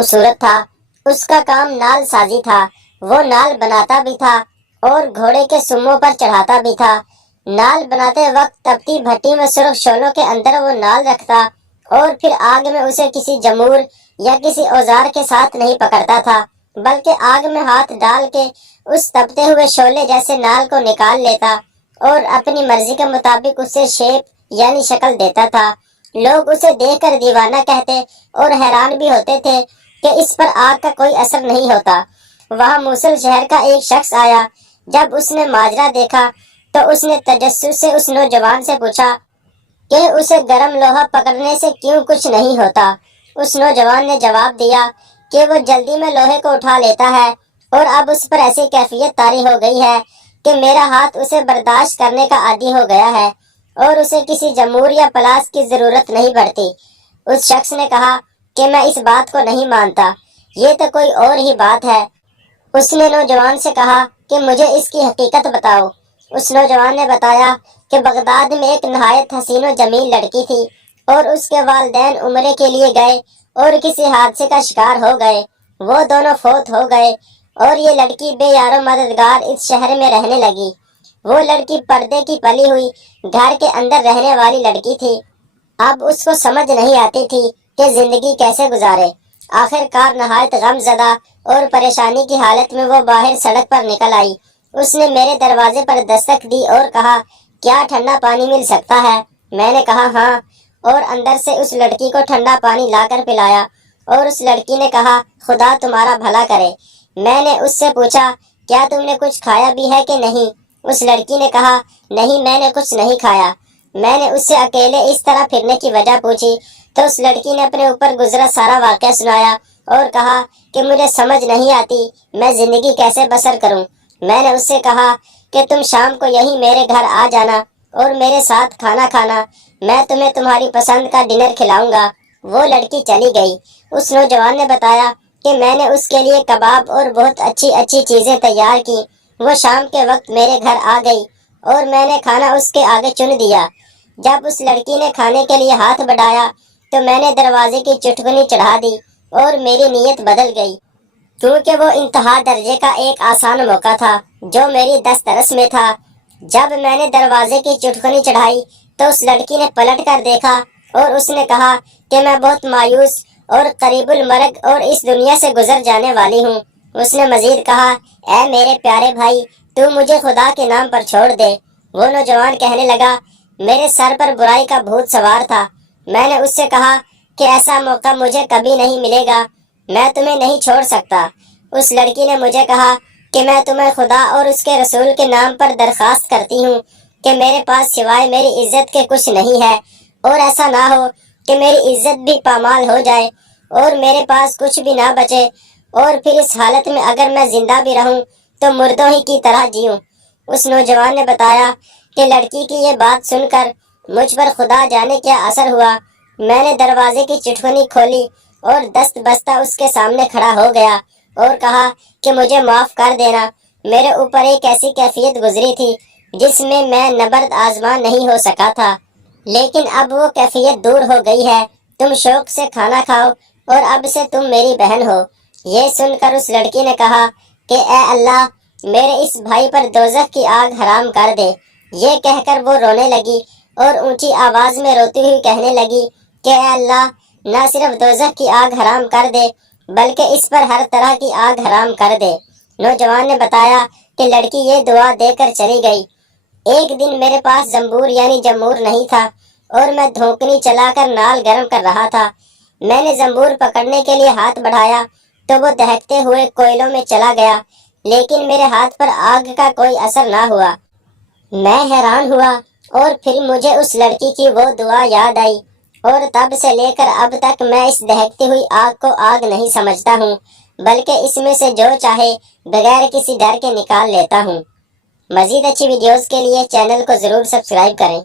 खूबसूरत था। उसका काम नाल साजी था। वो नाल बनाता भी था और घोड़े के सुम्मों पर चढ़ाता भी था। नाल बनाते वक्त तपती भट्टी में सुर्ख शोलों के अंदर वो नाल रखता और फिर आग में उसे किसी जमूर या किसी औजार के साथ नहीं पकड़ता था, बल्कि आग में हाथ डाल के उस तपते हुए शोले जैसे नाल को निकाल लेता और अपनी मर्जी के मुताबिक उसे शेप यानी शक्ल देता था। लोग उसे देखकर दीवाना कहते और हैरान भी होते थे कि इस पर आग का कोई असर नहीं होता। वहां मूसल शहर का एक शख्स आया। जब उसने माजरा देखा तो उसने तजस्सुस से उस नौजवान से पूछा कि उसे गर्म लोहा पकड़ने से क्यों कुछ नहीं होता। उस नौजवान ने जवाब दिया कि वो जल्दी में लोहे को उठा लेता है और अब उस पर ऐसी कैफियत तारी हो गई है कि मेरा हाथ उसे बर्दाश्त करने का आदी हो गया है और उसे किसी जमूर या पलास की जरूरत नहीं पड़ती। उस शख्स ने कहा कि मैं इस बात को नहीं मानता, ये तो कोई और ही बात है। उसने नौजवान से कहा कि मुझे इसकी हकीकत बताओ। उस नौजवान ने बताया कि बगदाद में एक नहायत हसीन व जमील लड़की थी और उसके वालिदैन उम्रे के लिए गए और किसी हादसे का शिकार हो गए। वो दोनों फौत हो गए और ये लड़की बेयारो मददगार इस शहर में रहने लगी। वो लड़की पर्दे की पली हुई घर के अंदर रहने वाली लड़की थी। अब उसको समझ नहीं आती थी कि जिंदगी कैसे गुजारे। आखिरकार नहायत गमज़दा और परेशानी की हालत में वो बाहर सड़क पर निकल आई। उसने मेरे दरवाजे पर दस्तक दी और कहा, क्या ठंडा पानी मिल सकता है? मैंने कहा हाँ, और अंदर से उस लड़की को ठंडा पानी लाकर पिलाया और उस लड़की ने कहा, खुदा तुम्हारा भला करे। मैंने उससे पूछा, क्या तुमने कुछ खाया भी है कि नहीं? उस लड़की ने कहा, नहीं, मैंने कुछ नहीं खाया। मैंने उससे अकेले इस तरह फिरने की वजह पूछी तो उस लड़की ने अपने ऊपर गुजरा सारा वाक़या सुनाया और कहा कि मुझे समझ नहीं आती मैं जिंदगी कैसे बसर करूं। मैंने उससे कहा कि तुम शाम को यहीं मेरे घर आ जाना और मेरे साथ खाना खाना, मैं तुम्हें तुम्हारी पसंद का डिनर खिलाऊंगा। वो लड़की चली गई। उस नौजवान ने बताया कि मैंने उसके लिए कबाब और बहुत अच्छी अच्छी चीजें तैयार की। वो शाम के वक्त मेरे घर आ गई और मैंने खाना उसके आगे चुन दिया। जब उस लड़की ने खाने के लिए हाथ बढ़ाया तो मैंने दरवाजे की चुटकुनी चढ़ा दी और मेरी नीयत बदल गई, क्योंकि वो इंतहा दर्जे का एक आसान मौका था जो मेरी दस्तरस में था। जब मैंने दरवाजे की चुटकुनी चढ़ाई तो उस लड़की ने पलट कर देखा और उसने कहा कि मैं बहुत मायूस और करीबुल मरग और इस दुनिया से गुजर जाने वाली हूँ। उसने मजीद कहा, ऐ मेरे प्यारे भाई, तू मुझे खुदा के नाम पर छोड़ दे। वो नौजवान कहने लगा, मेरे सर पर बुराई का भूत सवार था। मैंने उससे कहा कि ऐसा मौका मुझे कभी नहीं मिलेगा, मैं तुम्हें नहीं छोड़ सकता। उस लड़की ने मुझे कहा कि मैं तुम्हें खुदा और उसके रसूल के नाम पर दरखास्त करती हूँ कि मेरे पास सिवाय मेरी इज्जत के कुछ नहीं है, और ऐसा ना हो कि मेरी इज्जत भी पामाल हो जाए और मेरे पास कुछ भी ना बचे, और फिर इस हालत में अगर मैं जिंदा भी रहूं तो मुर्दों ही की तरह जीऊं। उस नौजवान ने बताया कि लड़की की ये बात सुनकर मुझ पर खुदा जाने क्या असर हुआ। मैंने दरवाजे की चिटकुनी खोली और दस्त बस्ता उसके सामने खड़ा हो गया और कहा कि मुझे माफ कर देना, मेरे ऊपर एक ऐसी कैफियत गुजरी थी जिसमें मैं नबर्द आजमा नहीं हो सका था, लेकिन अब वो कैफियत दूर हो गई है। तुम शौक से खाना खाओ और अब से तुम मेरी बहन हो। ये सुनकर उस लड़की ने कहा कि ए अल्लाह, मेरे इस भाई पर दोज़ख की आग हराम कर दे। ये कहकर वो रोने लगी और ऊंची आवाज में रोती हुई कहने लगी कि ए अल्लाह, न सिर्फ दोज़ख की आग हराम कर दे बल्कि इस पर हर तरह की आग हराम कर दे। नौजवान ने बताया कि लड़की ये दुआ देकर चली गई। एक दिन मेरे पास जंबूर यानी जमूर नहीं था और मैं धोकनी चलाकर नाल गर्म कर रहा था। मैंने जंबूर पकड़ने के लिए हाथ बढ़ाया तो वो दहकते हुए कोयलों में चला गया, लेकिन मेरे हाथ पर आग का कोई असर ना हुआ। मैं हैरान हुआ और फिर मुझे उस लड़की की वो दुआ याद आई और तब से लेकर अब तक मैं इस दहकती हुई आग को आग नहीं समझता हूँ, बल्कि इसमें से जो चाहे बगैर किसी डर के निकाल लेता हूँ। मजीद अच्छी वीडियोस के लिए चैनल को जरूर सब्सक्राइब करें।